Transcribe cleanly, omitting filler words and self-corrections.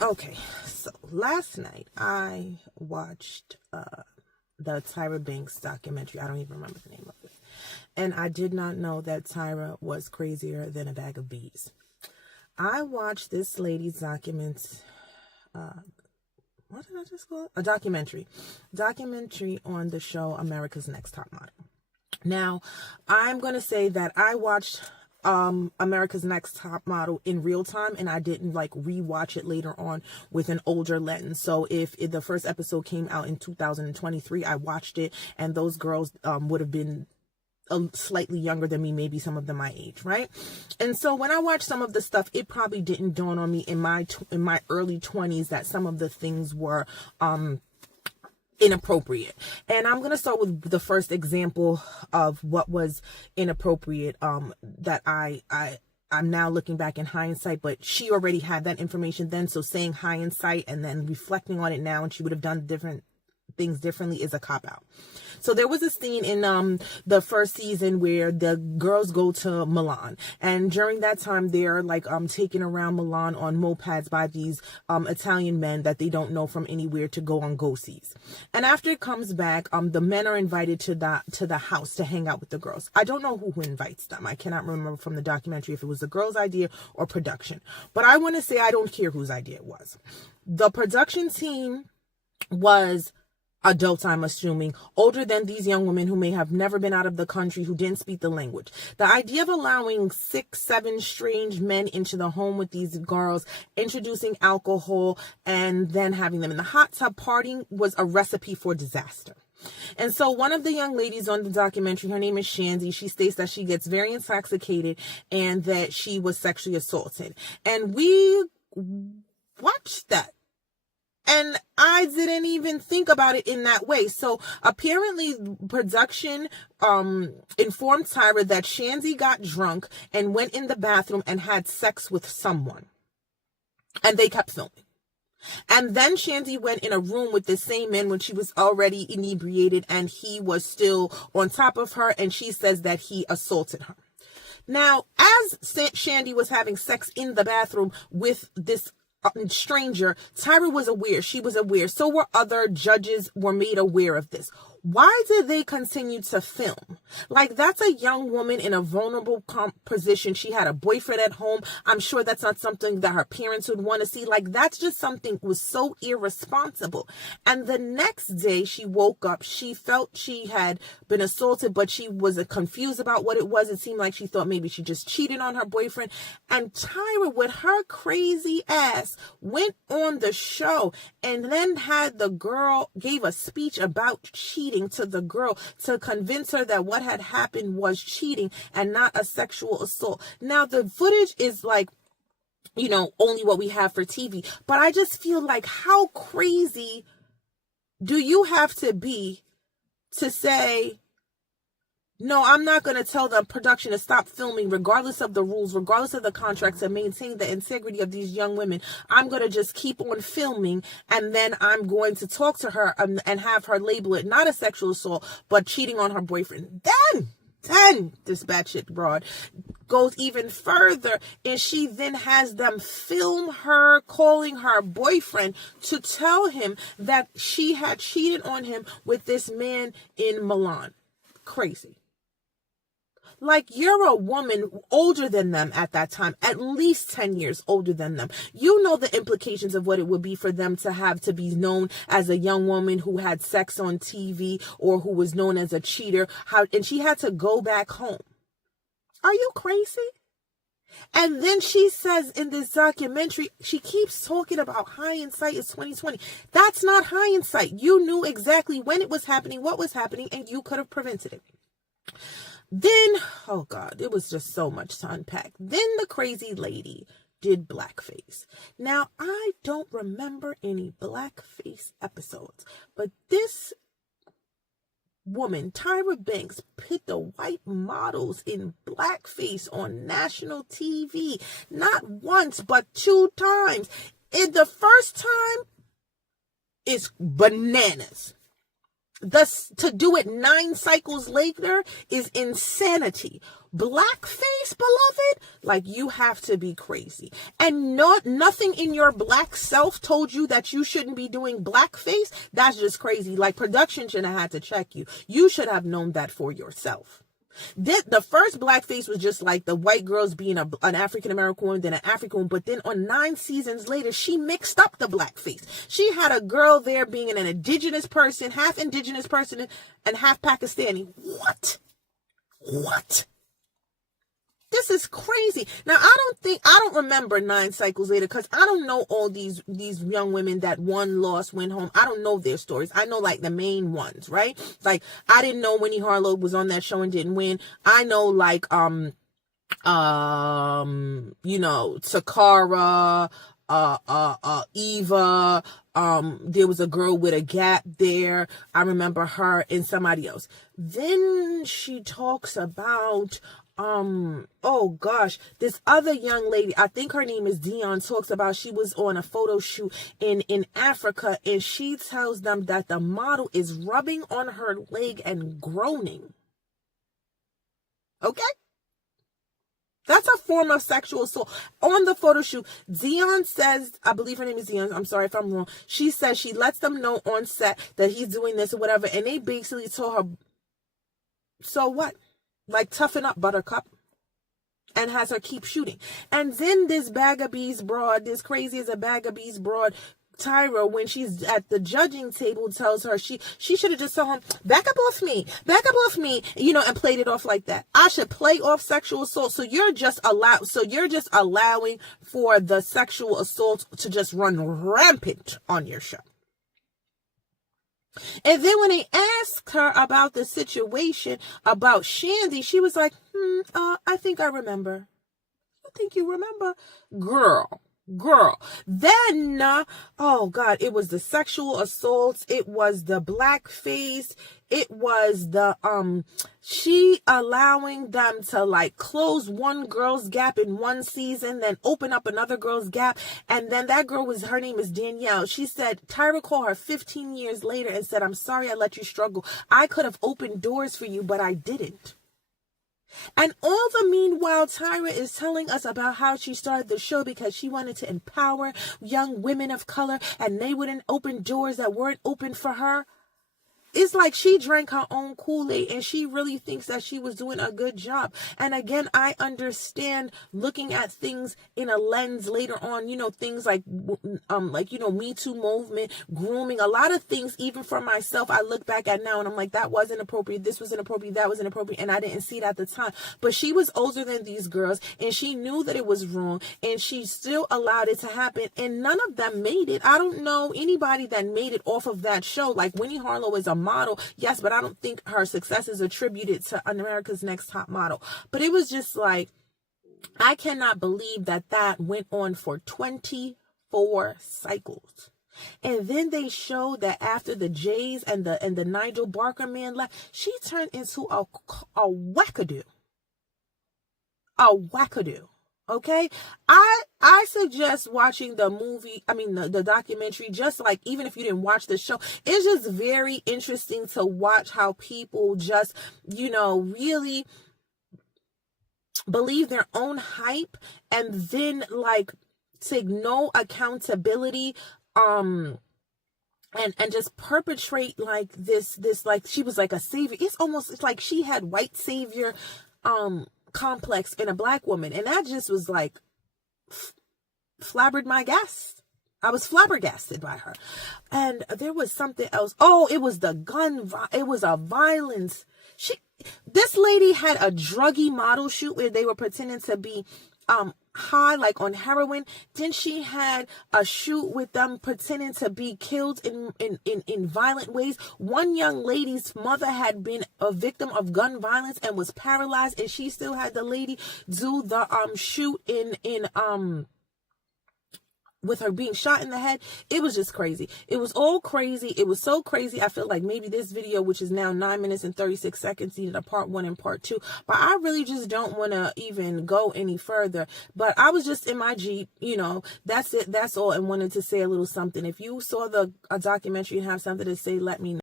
Okay, so last night I watched the Tyra Banks documentary. I don't even remember the name of it. And I did not know that Tyra was crazier than a bag of bees. I watched this lady's documents. What did I just call it? A documentary. Documentary on the show America's Next Top Model. Now, I'm going to say that I watched America's Next Top Model in real time, and I didn't like rewatch it later on with an older lens. So if the first episode came out in 2023, I watched it, and those girls would have been slightly younger than me, maybe some of them my age, right? And so when I watched some of the stuff, it probably didn't dawn on me in my early 20s that some of the things were inappropriate. And I'm going to start with the first example of what was inappropriate that I'm now looking back in hindsight, but she already had that information then. So saying hindsight and then reflecting on it now, and she would have done different things differently, is a cop-out. So there was a scene in the first season where the girls go to Milan, and during that time they're like taken around Milan on mopeds by these Italian men that they don't know from anywhere to go on go-sees. And after it comes back, the men are invited to the house to hang out with the girls. I don't know who invites them. I cannot remember from the documentary if it was the girls' idea or production, but I want to say I don't care whose idea it was. The production team was adults, I'm assuming, older than these young women who may have never been out of the country, who didn't speak the language. The idea of allowing 6, 7 strange men into the home with these girls, introducing alcohol, and then having them in the hot tub partying was a recipe for disaster. And so one of the young ladies on the documentary, her name is Shandy, she states that she gets very intoxicated and that she was sexually assaulted. And we watched that. And I didn't even think about it in that way. So apparently production informed Tyra that Shandy got drunk and went in the bathroom and had sex with someone. And they kept filming. And then Shandy went in a room with the same man when she was already inebriated, and he was still on top of her, and she says that he assaulted her. Now, as Shandy was having sex in the bathroom with this stranger, Tyra was aware. She was aware. So were other judges, were made aware of this. Why did they continue to film? Like, that's a young woman in a vulnerable position. She had a boyfriend at home. I'm sure that's not something that her parents would want to see. Like, that's just something was so irresponsible. And the next day she woke up, she felt she had been assaulted, but she was confused about what it was. It seemed like she thought maybe she just cheated on her boyfriend. And Tyra, with her crazy ass, went on the show and then had the girl, gave a speech about cheating to the girl to convince her that what had happened was cheating and not a sexual assault. Now, the footage is like, you know, only what we have for TV, but I just feel like, how crazy do you have to be to say, no, I'm not going to tell the production to stop filming regardless of the rules, regardless of the contracts, to maintain the integrity of these young women. I'm going to just keep on filming, and then I'm going to talk to her and have her label it not a sexual assault, but cheating on her boyfriend. Then this batshit broad goes even further, and she then has them film her calling her boyfriend to tell him that she had cheated on him with this man in Milan. Crazy. Like, you're a woman older than them at that time, at least 10 years older than them. You know the implications of what it would be for them to have to be known as a young woman who had sex on TV or who was known as a cheater. And she had to go back home. Are you crazy? And then she says in this documentary, she keeps talking about hindsight is 2020. That's not hindsight. You knew exactly when it was happening, what was happening, and you could have prevented it. Then, oh God, it was just so much to unpack. Then the crazy lady did blackface. Now, I don't remember any blackface episodes, but this woman, Tyra Banks, put the white models in blackface on national TV, not once, but 2 times. And the first time is bananas. Thus, to do it 9 cycles later is insanity. Blackface, beloved, like, you have to be crazy. And nothing in your black self told you that you shouldn't be doing blackface. That's just crazy. Like, production should have had to check you. You should have known that for yourself. The first blackface was just like the white girls being an African American woman, then an African woman. But then on 9 seasons later, she mixed up the blackface. She had a girl there being an indigenous person, half indigenous person, and half Pakistani. What? This is crazy. Now, I don't remember 9 cycles later, because I don't know all these young women that won, lost, went home. I don't know their stories. I know like the main ones, right? Like, I didn't know Winnie Harlow was on that show and didn't win. I know like, Takara, Eva, there was a girl with a gap there. I remember her and somebody else. Then she talks about, oh gosh, this other young lady, I think her name is Dion, talks about she was on a photo shoot in Africa, and she tells them that the model is rubbing on her leg and groaning. Okay? That's a form of sexual assault. On the photo shoot, Dion says, I believe her name is Dion, I'm sorry if I'm wrong. She says she lets them know on set that he's doing this or whatever, and they basically told her, so what? Like, toughen up, buttercup. And has her keep shooting. And then this bag of bees broad, this crazy as a bag of bees broad, Tyra, when she's at the judging table, tells her she should have just told him, back up off me, and played it off like that. I should play off sexual assault. So you're just allowing for the sexual assault to just run rampant on your show. And then when they asked her about the situation about Shandy, she was like, I think I remember. I think you remember? Girl. Then, oh God, it was the sexual assaults. It was the blackface. It was the, she allowing them to like close one girl's gap in one season, then open up another girl's gap. And then that girl her name is Danielle. She said, Tyra called her 15 years later and said, I'm sorry I let you struggle. I could have opened doors for you, but I didn't. And all the meanwhile, Tyra is telling us about how she started the show because she wanted to empower young women of color, and they wouldn't open doors that weren't open for her. It's like she drank her own Kool-Aid and she really thinks that she was doing a good job. And again, I understand looking at things in a lens later on, things like Me Too movement, grooming, a lot of things, even for myself, I look back at now and I'm like, that wasn't appropriate. This was inappropriate. That was inappropriate. And I didn't see it at the time. But she was older than these girls and she knew that it was wrong and she still allowed it to happen. And none of them made it. I don't know anybody that made it off of that show. Like Winnie Harlow is a model, yes, but I don't think her success is attributed to America's Next Top Model. But it was just like, I cannot believe that went on for 24 cycles. And then they showed that after the Jays and the Nigel Barker man left, she turned into a wackadoo. A wackadoo. Okay, I suggest watching the documentary, just like, even if you didn't watch the show, it's just very interesting to watch how people just, really believe their own hype and then like take no accountability, and just perpetrate like this, like she was like a savior. It's like she had white savior, complex in a black woman, and that just was like flabbergasted. I was flabbergasted by her. And there was something else. Oh, it was it was a violence. This lady had a druggy model shoot where they were pretending to be high, like on heroin. Then she had a shoot with them pretending to be killed in violent ways. One young lady's mother had been a victim of gun violence and was paralyzed, and she still had the lady do the shoot in with her being shot in the head. It was just crazy. It was all crazy. It was so crazy. I feel like maybe this video, which is now 9 minutes and 36 seconds, needed a part 1 and part 2. But I really just don't want to even go any further. But I was just in my Jeep, that's it. That's all. And wanted to say a little something. If you saw a documentary and have something to say, let me know.